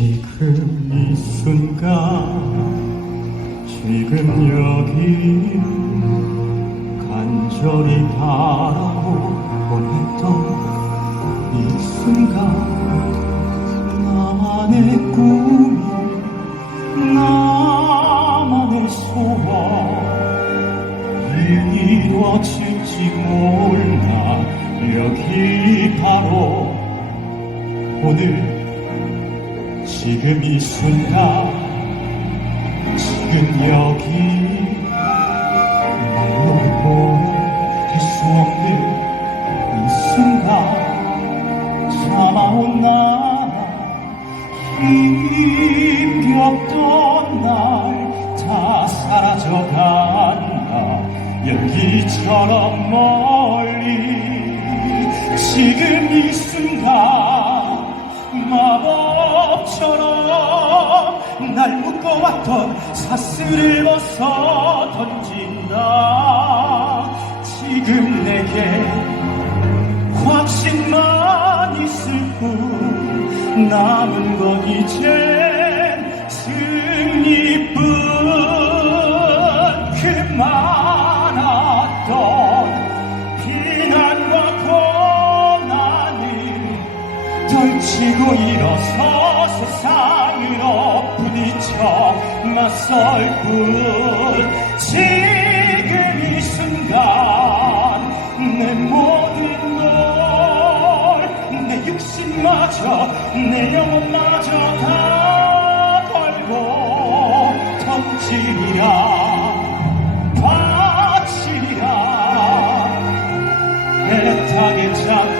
지금 이 순간 지금 여기 간절히 바라보곤 했던 이 순간 나만의 꿈이 나만의 소원 이루어질지 몰라. 여기 바로 오늘 지금 이 순간 지금 여기 너를 볼수 없는 이 순간 참아온 나 힘겹던 날 다 사라져간다. 연기처럼 멀 마법처럼 날 묶어왔던 사슬을 벗어 던진다. 지금 내게 확신만 있을 뿐 남은 건 이제 승리뿐. 그 많았던 비난과 고난을 떨치고 일어서 세상으로 부딪혀 맞설 뿐. 지금 이 순간 내 모든 걸 내 육신마저 내 영혼마저 다 걸고 던지리라 바치리라. 애타게 찾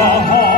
your heart.